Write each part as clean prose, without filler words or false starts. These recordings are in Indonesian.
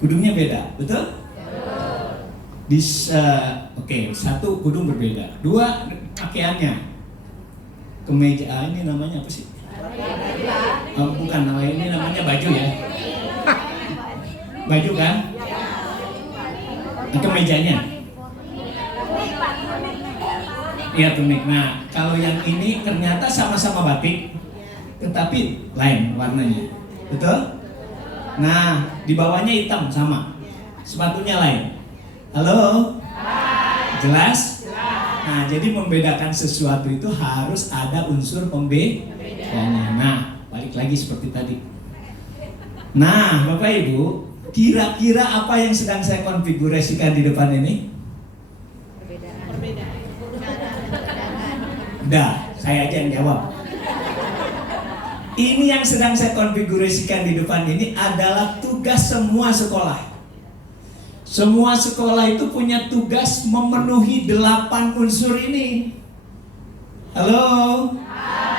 Kudungnya beda, betul? Oke, satu kudung berbeda. Dua, pakaiannya. Kemeja, ini namanya apa sih? Bukan, ini namanya baju ya. Baju kan? Kemejanya. Iya, tunik. Nah, kalau yang ini ternyata sama-sama batik, tetapi lain warnanya. Betul? Nah, di bawahnya hitam sama. Sepatunya lain. Halo? Jelas? Nah, jadi membedakan sesuatu itu harus ada unsur pembedanya. Nah, balik lagi seperti tadi. Nah, Bapak Ibu, kira-kira apa yang sedang saya konfigurasikan di depan ini? Udah, saya aja yang jawab. Ini yang sedang saya konfigurasikan di depan ini adalah tugas semua sekolah. Semua sekolah itu punya tugas memenuhi 8 unsur ini. Halo?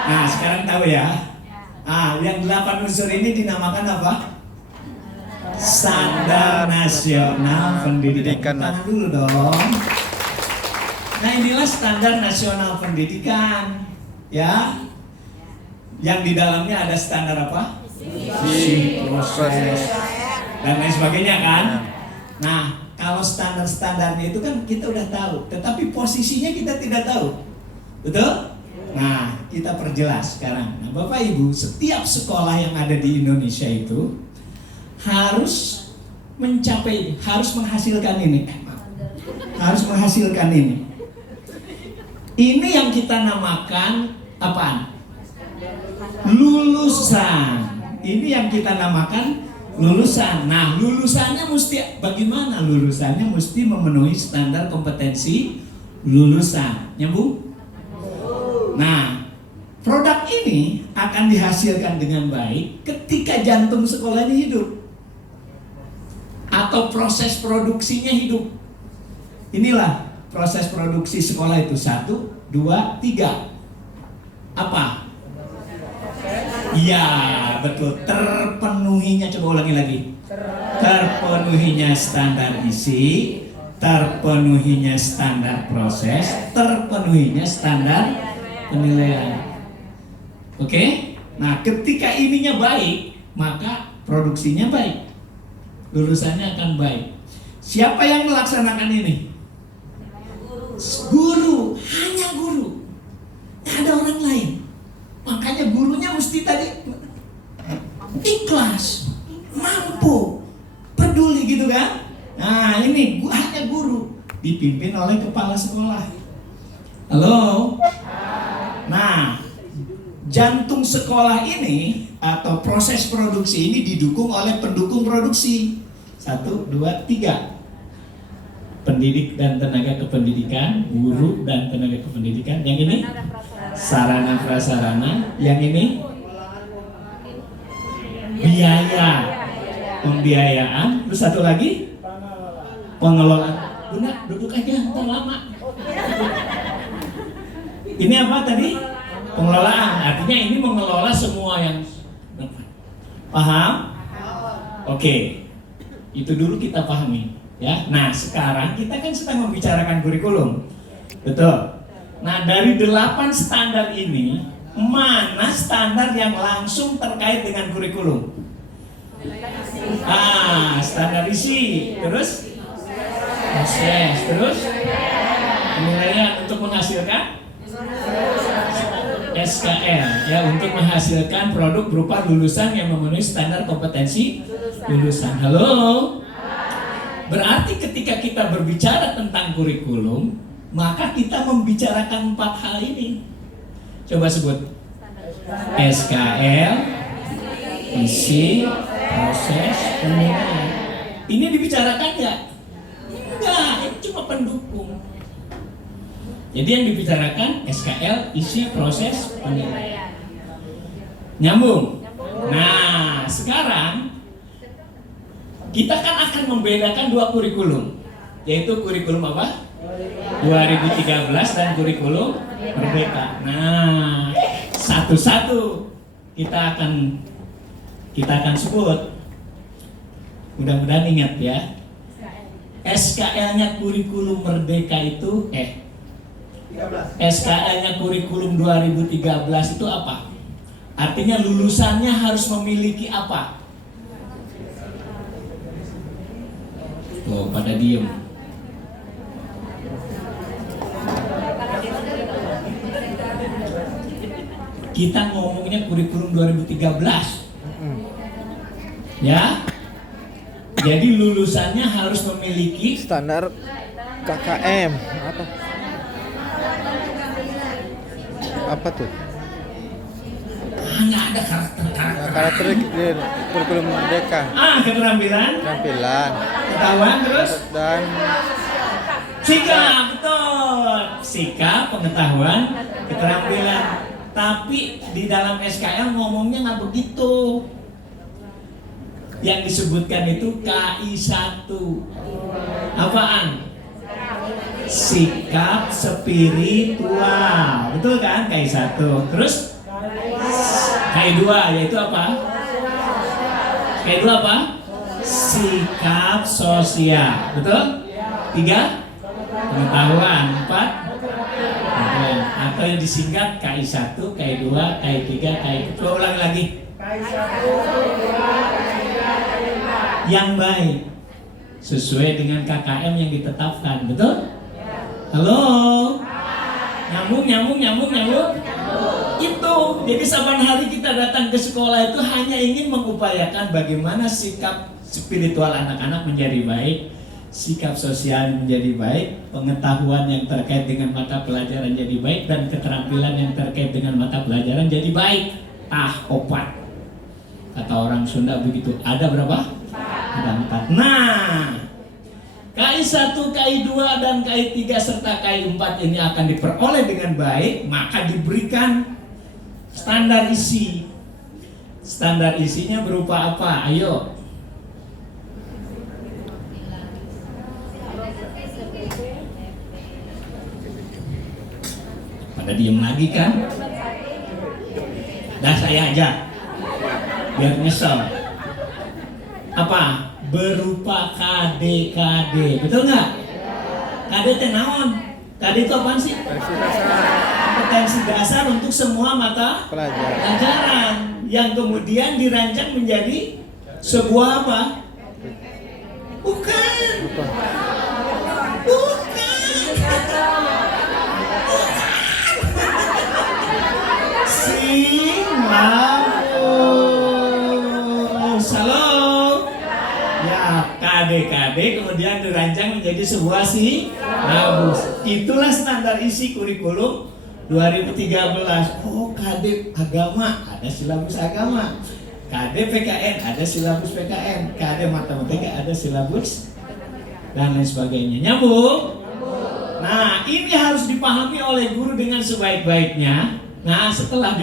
Nah, sekarang tahu ya. Yang 8 unsur ini dinamakan apa? Standar Nasional Pendidikan. Tahan dulu dong. Nah, inilah Standar Nasional Pendidikan. Ya. Yang di dalamnya ada standar apa? Proses dan lain sebagainya kan? Nah, kalau standar-standarnya itu kan kita udah tahu, tetapi posisinya kita tidak tahu. Betul? Nah, kita perjelas sekarang. Nah, Bapak Ibu, setiap sekolah yang ada di Indonesia itu harus mencapai, harus menghasilkan ini. Harus menghasilkan ini. Ini yang kita namakan apaan? Lulusan. Ini yang kita namakan lulusan. Nah, lulusannya mesti bagaimana? Lulusannya mesti memenuhi standar kompetensi lulusan. Nyambung? Nah, produk ini akan dihasilkan dengan baik ketika jantung sekolahnya hidup atau proses produksinya hidup. Inilah proses produksi sekolah itu. 1, 2, 3. Apa? Iya, betul. Terpenuhinya, coba ulangi lagi. Terpenuhinya standar isi, terpenuhinya standar proses, terpenuhinya standar penilaian. Oke? Nah, ketika ininya baik, maka produksinya baik. Lulusannya akan baik. Siapa yang melaksanakan ini? Guru, hanya guru. Tidak ada orang lain. Makanya gurunya mesti tadi ikhlas, mampu, peduli gitu kan. Nah, ini hanya guru dipimpin oleh kepala sekolah. Halo? Nah, jantung sekolah ini atau proses produksi ini didukung oleh pendukung produksi. 1, 2, 3. Pendidik dan tenaga kependidikan, guru dan tenaga kependidikan. Yang ini sarana prasarana. Yang ini biaya, pembiayaan. Terus satu lagi pengelolaan. Benar, duduk aja, ntar lama. Ini apa tadi? Pengelolaan. Artinya ini mengelola semua yang paham? Oke, itu dulu kita pahami. Ya, nah sekarang kita kan sedang membicarakan kurikulum, betul. Nah, dari 8 standar ini, mana standar yang langsung terkait dengan kurikulum? Standar isi, terus proses, terus penilaian untuk menghasilkan SKL, ya, untuk menghasilkan produk berupa lulusan yang memenuhi standar kompetensi lulusan. Halo? Berarti ketika kita berbicara tentang kurikulum, maka kita membicarakan 4 hal ini. Coba sebut. SKL, isi, proses, penilaian. Ini dibicarakan nggak? Enggak, itu cuma pendukung. Jadi yang dibicarakan SKL, isi, proses, penilaian. Nyambung? Nah, sekarang kita kan akan membedakan 2 kurikulum, yaitu kurikulum apa? 2013 dan kurikulum Merdeka. Nah, satu-satu kita akan sebut. Mudah-mudahan ingat ya. SKL-nya kurikulum merdeka itu SKL-nya kurikulum 2013 itu apa? Artinya lulusannya harus memiliki apa? Tuh, pada diem. Kita ngomongnya kurikulum 2013. Ya. Jadi lulusannya harus memiliki standar KKM apa tuh? Nggak ada Karakter kurikulum merdeka. Keterampilan, pengetahuan, terus dan sikap, betul. Sikap, pengetahuan, keterampilan. Tapi di dalam SKL ngomongnya nggak begitu. Yang disebutkan itu KI 1. Apaan? Sikap spiritual. Betul kan? KI 1. Terus KI 2 yaitu apa? KI 2 apa? Sikap sosial. Betul? 3 pengetahuan. 4 atau yang disingkat KI 1, KI 2, KI 3, KI. Coba ulang lagi. Yang baik sesuai dengan KKM yang ditetapkan, betul? Halo? Nyambung. Itu. Jadi saban hari kita datang ke sekolah itu hanya ingin mengupayakan bagaimana sikap spiritual anak-anak menjadi baik, sikap sosial menjadi baik, pengetahuan yang terkait dengan mata pelajaran jadi baik, dan keterampilan yang terkait dengan mata pelajaran jadi baik. Opat. Kata orang Sunda begitu. Ada berapa? Ada 4. Nah, KI 1, KI 2, dan KI 3 serta KI 4 ini akan diperoleh dengan baik, maka diberikan standar isi. Standar isinya berupa apa? Ayo. Pada diem lagi kan? Dah saya aja biar nyesel. Apa? Berupa KD, betul nggak? KD teh naon? KD itu apaan sih? Kompetensi dasar untuk semua mata pelajaran yang kemudian dirancang menjadi sebuah apa? Bukan. KD kemudian dirancang menjadi sebuah silabus. Itulah standar isi kurikulum 2013. Oh, KD agama ada silabus agama, KD PKN ada silabus PKN, KD matematika ada silabus, dan lain sebagainya. Nyambung? Nah, ini harus dipahami oleh guru dengan sebaik-baiknya. Nah, setelah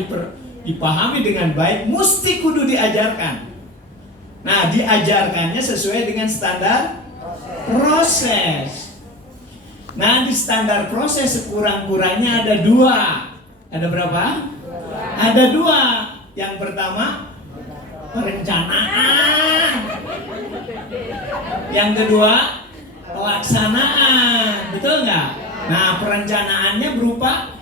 dipahami dengan baik, mesti kudu diajarkan. Nah, diajarkannya sesuai dengan standar proses. Nah, di standar proses sekurang-kurangnya ada 2. Ada berapa? Ada 2. Yang pertama, perencanaan. Yang kedua, pelaksanaan. Betul nggak? Nah, perencanaannya berupa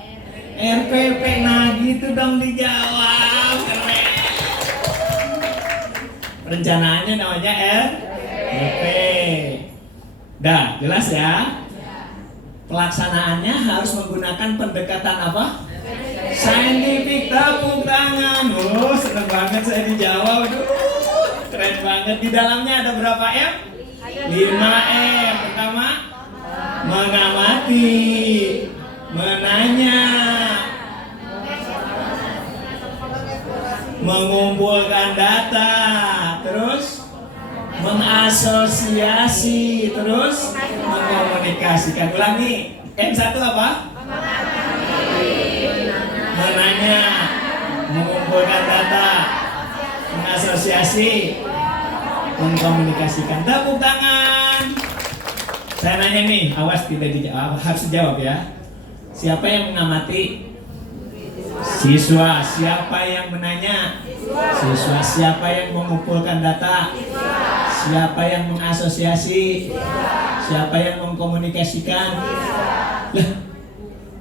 RPP. Nah, gitu dong dijawab. Keren. Perencanaannya namanya RPP. Dah, jelas ya? Pelaksanaannya harus menggunakan pendekatan apa? Saintifik. Tepuk tangan. Oh, seneng banget saya dijawab. Keren banget. Di dalamnya ada berapa M? 5M. Pertama, mengamati, menanya, mengumpulkan data, terus mengasosiasi, terus mengkomunikasikan. Ulangi, M1 apa? Menanya, mengumpulkan data, mengasosiasi, mengkomunikasikan. Tepuk tangan. Saya nanya nih, awas tidak dijawab, harus dijawab ya. Siapa yang mengamati? Siswa. Siapa yang menanya? Siswa. Siapa yang mengumpulkan data? Siapa yang mengasosiasi? Siapa yang mengkomunikasikan? Lah,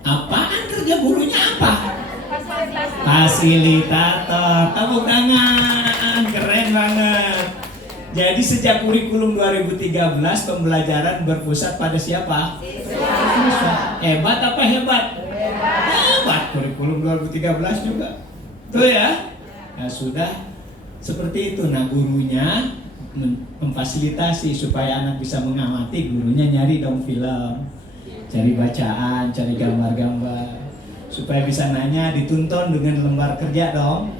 apaan kerja gurunya apa? Fasilitator. Tepuk tangan, keren banget. Jadi sejak kurikulum 2013 pembelajaran berpusat pada siapa? Siswa. Hebat apa hebat? Hebat. Kurikulum 2013 juga. Tuh ya. Nah, sudah seperti itu. Nah, gurunya memfasilitasi supaya anak bisa mengamati, gurunya nyari dong film, cari bacaan, cari gambar-gambar, supaya bisa nanya, dituntun dengan lembar kerja dong.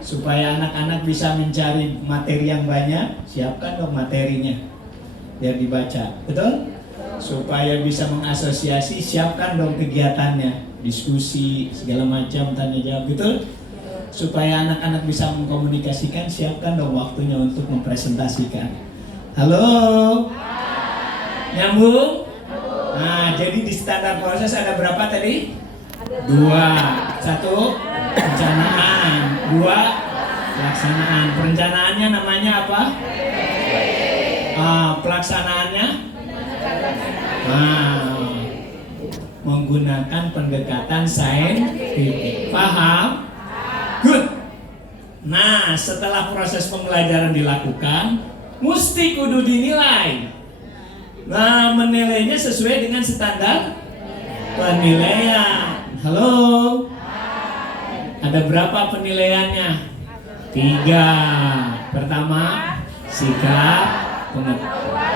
Supaya anak-anak bisa mencari materi yang banyak, siapkan dong materinya biar dibaca, betul? Supaya bisa mengasosiasi, siapkan dong kegiatannya, diskusi, segala macam, tanya jawab, betul? Supaya anak-anak bisa mengkomunikasikan, siapkan dong waktunya untuk mempresentasikan. Halo? Nyambung? Nah, jadi di standar proses ada berapa tadi? 2. 1, perencanaan. 2, pelaksanaan. Perencanaannya namanya apa? Pelaksanaannya? Menggunakan pendekatan saintifik. Paham? Good. Nah, setelah proses pembelajaran dilakukan, mesti kudu dinilai. Nah, menilainya sesuai dengan standar penilaian. Halo? Ada berapa penilaiannya? 3. Pertama, sikap pengetahuan.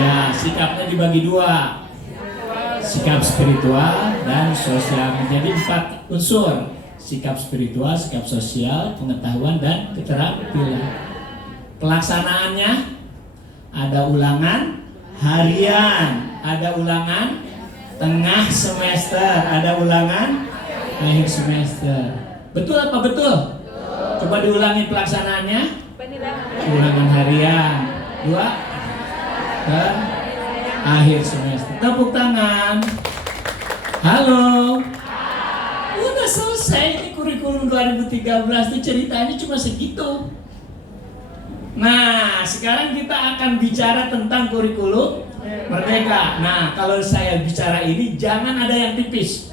Ya, sikapnya dibagi 2. Sikap spiritual dan sosial. Jadi 4 unsur. Sikap spiritual, sikap sosial, pengetahuan, dan keterampilan. Pelaksanaannya ada ulangan harian, ada ulangan tengah semester, ada ulangan akhir semester. Betul apa betul? Coba diulangi pelaksanaannya. Ulangan harian, 2, dan akhir semester. Tepuk tangan. Halo. Udah selesai ini kurikulum 2013 itu ceritanya cuma segitu. Nah, sekarang kita akan bicara tentang kurikulum Merdeka. Nah, kalau saya bicara ini jangan ada yang tipis.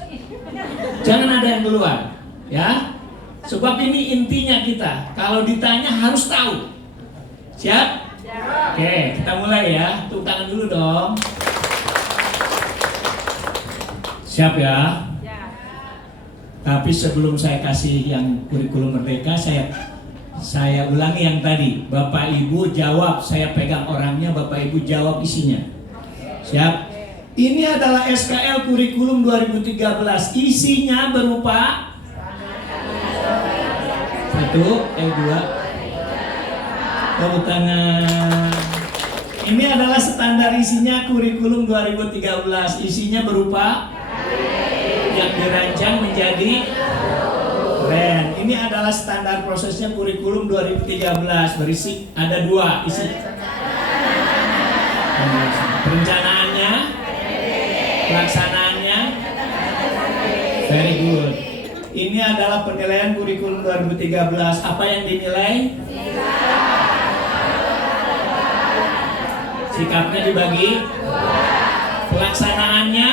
Jangan ada yang keluar, ya. Sebab ini intinya kita. Kalau ditanya harus tahu. Siap? Oke, kita mulai ya. Tepuk tangan dulu dong. Siap ya? Tapi sebelum saya kasih yang kurikulum Merdeka, saya ulangi yang tadi. Bapak Ibu jawab, saya pegang orangnya, Bapak Ibu jawab isinya. Siap? Ini adalah SKL kurikulum 2013. Isinya berupa 1, 2. Tepuk tangan. Ini adalah standar isinya kurikulum 2013. Isinya berupa yang dirancang menjadi keren. Ini adalah standar prosesnya kurikulum 2013. Berisi ada 2 isi. Perencanaannya, pelaksanaannya, very good. Ini adalah penilaian kurikulum 2013. Apa yang dinilai? Sikapnya dibagi. Pelaksanaannya,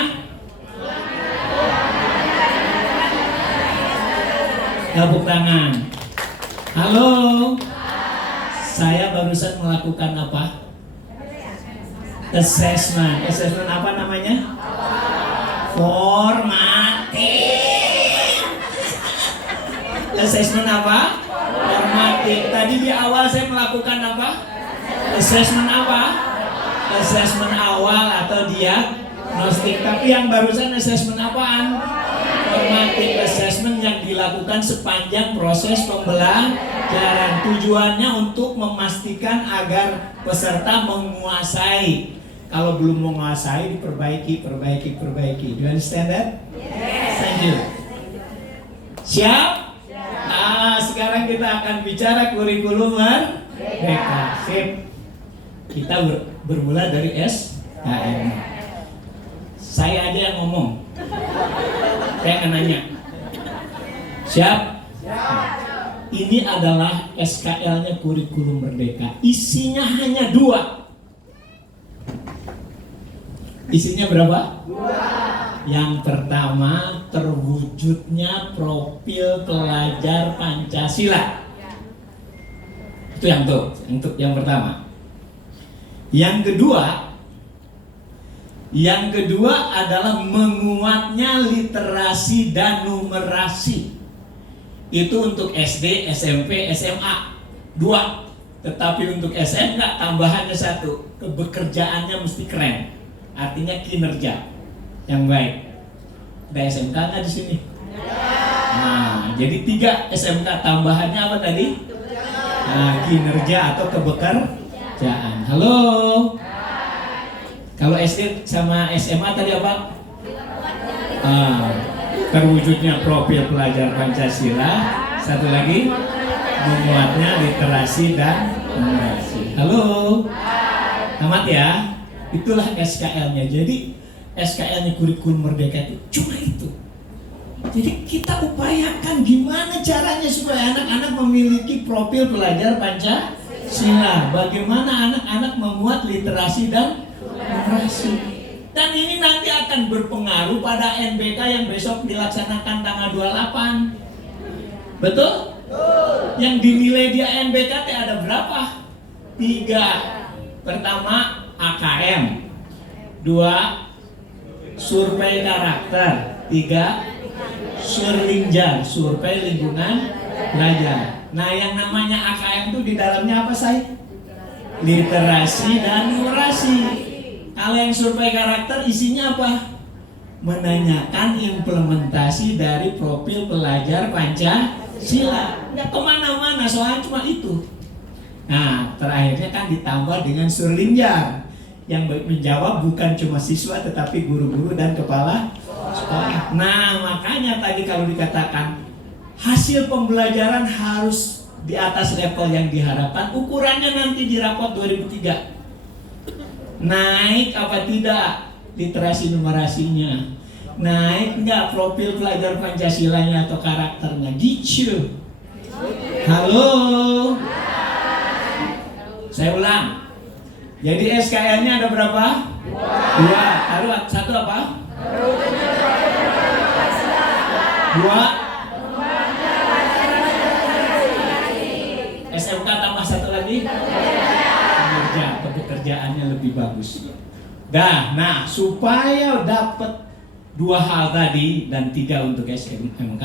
tepuk tangan. Halo. Saya barusan melakukan apa? Assessment. Assessment apa namanya? Formatif. Assessment apa? Formatif. Tadi di awal saya melakukan apa? Assessment apa? Assessment awal atau diagnostik. Tapi yang barusan assessment apaan? Formative assessment yang dilakukan sepanjang proses pembelajaran. Tujuannya untuk memastikan agar peserta menguasai. Kalau belum menguasai, diperbaiki. Do you understand that? Yes. Thank you. Siap? Sekarang kita akan bicara kurikulum Merdeka. Sip. Kita bermula dari SKM. Saya aja yang ngomong. Saya akan nanya. Siap? Ini adalah SKL-nya Kurikulum Merdeka. Isinya hanya 2. Isinya berapa? 2. Yang pertama, terwujudnya profil pelajar Pancasila. Itu untuk yang pertama. Yang kedua adalah menguatnya literasi dan numerasi. Itu untuk SD, SMP, SMA 2. Tetapi untuk SMK tambahannya 1. Kebekerjaannya mesti keren. Artinya kinerja yang baik. Ada SMK nggak di sini? Nah, jadi 3 SMK tambahannya apa tadi? Nah, kinerja atau kebekerjaan. Halo. Kalau SD sama SMA tadi apa? Terwujudnya profil pelajar Pancasila. Satu lagi, menguatnya literasi dan numerasi. Halo. Tamat ya. Itulah SKL-nya. Jadi SKL-nya Kurikulum Merdeka itu cuma itu. Jadi kita upayakan gimana caranya supaya anak-anak memiliki profil pelajar Pancasila. Bagaimana anak-anak memuat literasi dan numerasi. Dan ini nanti akan berpengaruh pada NBK yang besok dilaksanakan tanggal 28. Betul? Yang dinilai di NBK ada berapa? 3. Pertama AKM, 2 survei karakter, 3 Surlingjar, survei lingkungan belajar. Nah, yang namanya AKM itu di dalamnya apa, say? Literasi dan numerasi. Kalau yang survei karakter isinya apa? Menanyakan implementasi dari profil pelajar Pancasila. Nggak kemana-mana, soalnya cuma itu. Nah, terakhirnya kan ditambah dengan Surlingjar yang menjawab bukan cuma siswa tetapi guru-guru dan kepala sekolah. Nah, makanya tadi kalau dikatakan hasil pembelajaran harus di atas level yang diharapkan, ukurannya nanti di rapot 2003. Naik apa tidak literasi numerasinya? Naik enggak profil pelajar Pancasilanya atau karakternya? Gitu. Halo. Saya ulang. Jadi SKL-nya ada berapa? 2. Lalu 1 apa? 2. SMK tambah 1 lagi? Kinerja atau pekerjaannya lebih bagus. Nah, supaya dapat 2 hal tadi dan 3 untuk SMK,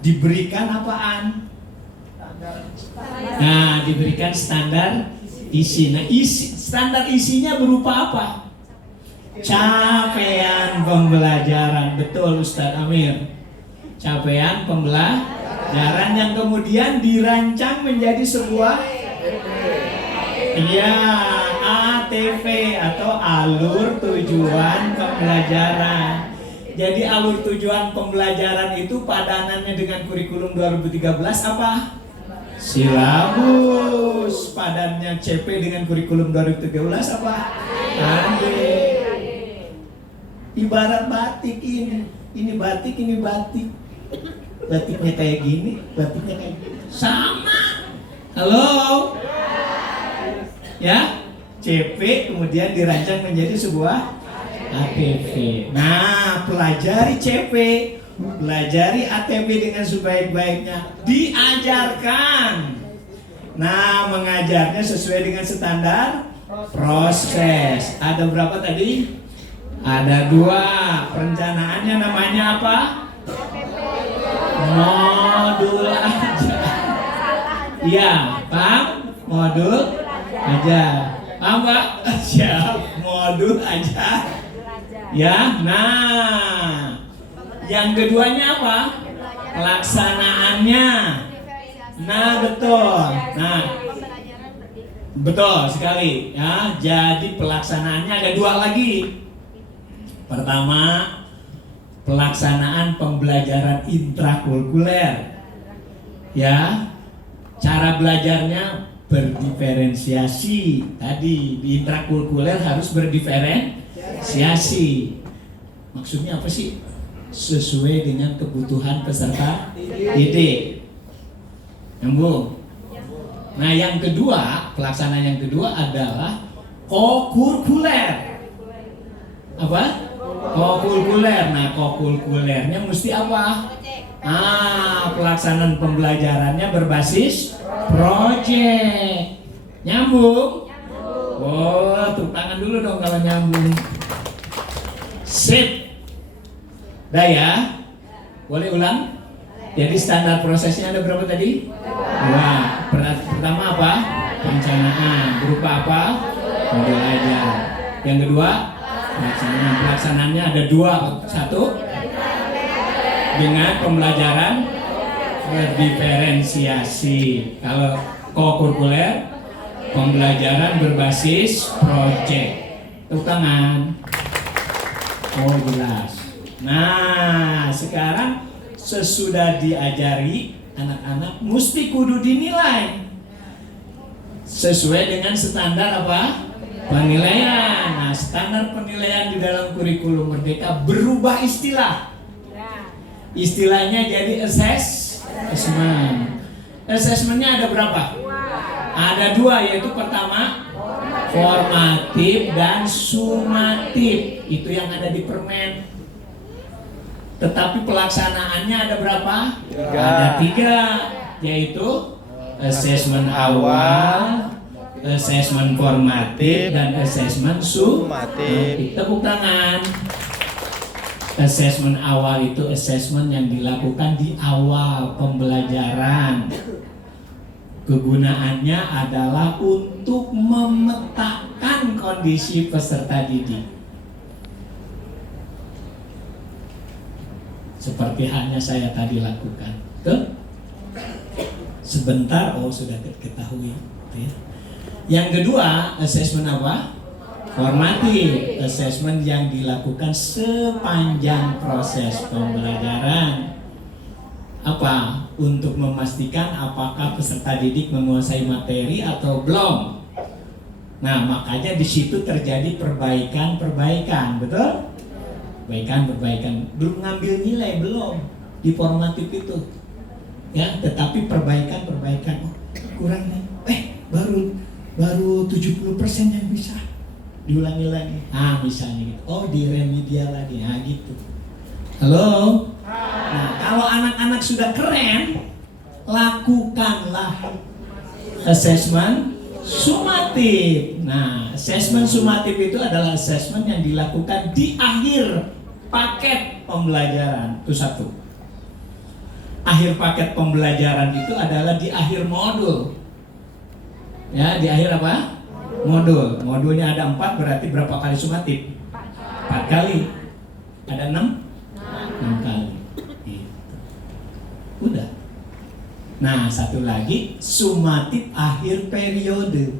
diberikan apaan? Nah, diberikan standar isi. Nah, standar isinya berupa apa? Capaian pembelajaran. Betul, Ustadz Amir. Capaian pembelajaran yang kemudian dirancang menjadi sebuah ATP atau alur tujuan pembelajaran. Jadi alur tujuan pembelajaran itu padanannya dengan kurikulum 2013 apa? Silabus. Padannya CP dengan kurikulum 2013 apa? AD. Ibarat batik ini batik, ini batik. Batiknya kayak gini, batiknya kayak gini. Sama. Halo. Ya, CP kemudian dirancang menjadi sebuah ATP. Nah, pelajari CP, pelajari ATP dengan sebaik-baiknya, diajarkan. Nah, mengajarnya sesuai dengan standar proses. Ada berapa tadi? Ada 2. Perencanaannya namanya apa? Modul aja. Iya, paham? Modul aja. Paham, Pak? Siap, modul aja. Ya, nah, yang keduanya apa? Pelaksanaannya. Nah, betul. Nah, betul sekali. Ya, jadi pelaksanaannya ada 2 lagi. Pertama, pelaksanaan pembelajaran intrakurikuler. Ya, cara belajarnya berdiferensiasi. Tadi di intrakurikuler harus berdiferensiasi. Maksudnya apa sih? Sesuai dengan kebutuhan peserta didik. Nyambung. Nah, yang kedua, pelaksanaan yang kedua adalah kokurikuler. Apa? Kokurikuler. Nah, kokurikulernya mesti apa? Pelaksanaan pembelajarannya berbasis project. Nyambung? Oh, tepuk tangan dulu dong kalau nyambung. Sip. Dah ya? Boleh ulang? Jadi standar prosesnya ada berapa tadi? Dua. Pertama apa? Perencanaan. Berupa apa? Model ajar. Yang kedua, pelaksanaan. Pelaksanaannya ada dua. Satu, dengan pembelajaran berdiferensiasi. Kalau kokurikuler, pembelajaran berbasis project. Tepuk tangan. Oh, jelas. Nah, sekarang sesudah diajari, anak-anak mesti kudu dinilai sesuai dengan standar apa? Penilaian. Nah, standar penilaian di dalam kurikulum Merdeka berubah istilah. Istilahnya jadi assessment. Assessmentnya ada berapa? Ada dua, yaitu pertama formatif dan sumatif. Itu yang ada di permen. Tetapi pelaksanaannya ada berapa? Ada 3, yaitu assessment awal, assessment formatif, dan assessment sumatif. Tepuk tangan. Assessment awal itu assessment yang dilakukan di awal pembelajaran. Kegunaannya adalah untuk memetakan kondisi peserta didik. Seperti halnya saya tadi lakukan. Sebentar, sudah ketahui. Yang kedua, assessment apa? Formatif. Assessment yang dilakukan sepanjang proses pembelajaran. Apa? Untuk memastikan apakah peserta didik menguasai materi atau belum. Nah, makanya di situ terjadi perbaikan-perbaikan, betul? Perbaikan. Belum ngambil nilai, belum di formatif itu. Ya, tetapi perbaikan. Kurang nih. Baru 70% yang bisa. Diulangi lagi. Misalnya gitu. Di remedial lagi. Gitu. Halo? Nah, kalau anak-anak sudah keren, lakukanlah assessment sumatif. Nah, assessment sumatif itu adalah assessment yang dilakukan di akhir paket pembelajaran. Itu satu. Akhir paket pembelajaran itu adalah di akhir modul. Ya, di akhir apa? Modul. Modulnya ada 4, berarti berapa kali sumatif? 4 kali. Ada 6 kali. Gitu. Udah. Nah, satu lagi, sumatif akhir periode.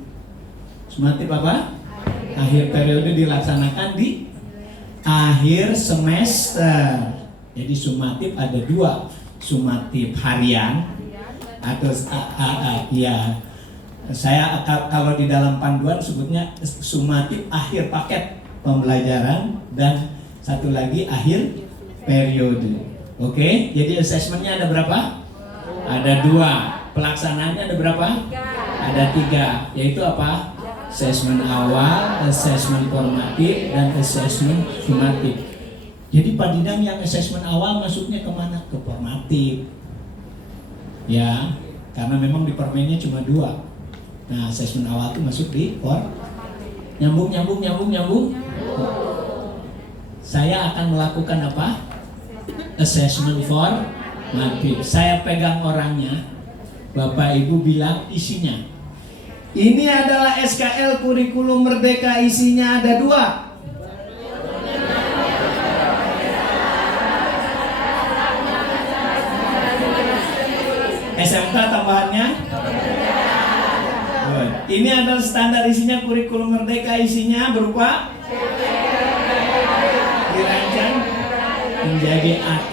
Sumatif apa? Akhir periode dilaksanakan di akhir semester. Jadi sumatif ada 2, sumatif harian atau saya kalau di dalam panduan sebutnya sumatif akhir paket pembelajaran, dan satu lagi akhir periode. Oke, jadi assessmentnya ada berapa? Ada 2. Pelaksanaannya ada berapa? Ada 3, yaitu apa? Assessment awal, assessment formatif, dan assessment sumatif. Jadi Pak Didang, yang assessment awal masuknya kemana? Ke formatif. Ya, karena memang di permennya cuma 2. Nah, assessment awal itu masuk di nyambung. Saya akan melakukan apa? Assessment formatif. Saya pegang orangnya, Bapak Ibu bilang isinya. Ini adalah SKL Kurikulum Merdeka, isinya ada 2. SMK tambahannya. Good. Ini adalah standar isinya Kurikulum Merdeka, isinya berupa dirancang menjadi AT.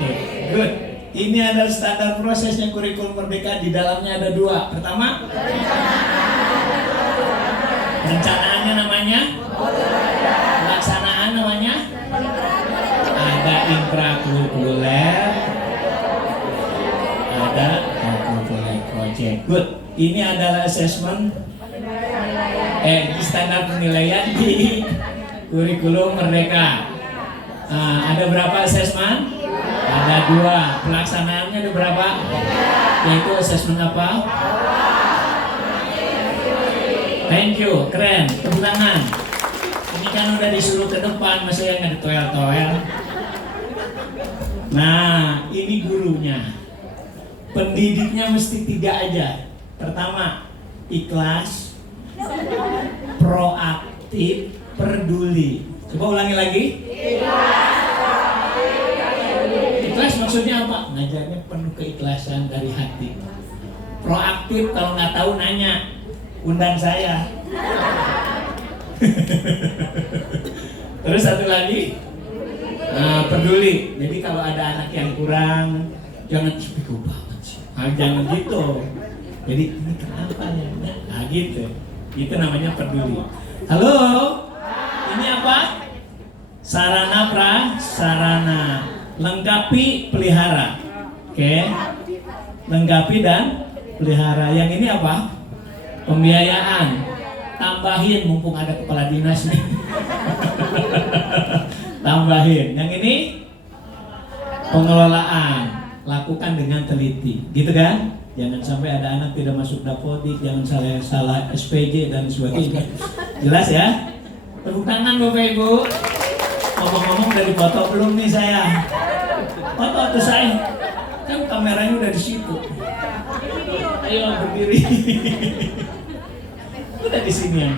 Good. Ini adalah standar prosesnya Kurikulum Merdeka, di dalamnya ada 2. Pertama, perencanaannya namanya, pelaksanaan namanya, ada intrakurikuler, ada kurikuler project. Good. Ini adalah assessment standar penilaian di kurikulum Merdeka. Ada berapa assessment? Ada 2. Pelaksanaannya ada berapa? Yaitu assessment apa? Thank you, keren. Tepuk tangan. Ini kan udah disuruh ke depan, masa yang ada toel-toel. Nah, ini gurunya. Pendidiknya mesti 3 aja. Pertama, ikhlas, proaktif, peduli. Coba ulangi lagi. Ikhlas maksudnya apa? Ngajarnya penuh keikhlasan dari hati. Proaktif, kalau nggak tahu nanya, undang saya. Terus satu lagi, peduli. Jadi kalau ada anak yang kurang, jangan bego banget sih. Jangan gitu. Jadi ini kenapa ya? Nah gitu. Itu namanya peduli. Halo, ini apa? Sarana prasarana. Lengkapi, pelihara. Oke. Lengkapi dan pelihara. Yang ini apa? Pembiayaan. Tambahin, mumpung ada kepala dinas nih. Tambahin. Yang ini pengelolaan. Lakukan dengan teliti. Gitu kan? Jangan sampai ada anak tidak masuk dapodik, jangan salah SPJ dan sebagainya. Jelas ya? Tepuk tangan Bapak Ibu. Ngomong-ngomong dari foto belum nih saya? Foto tuh saya. Kan kameranya udah di situ. Ayo berdiri. Udah di sini ya.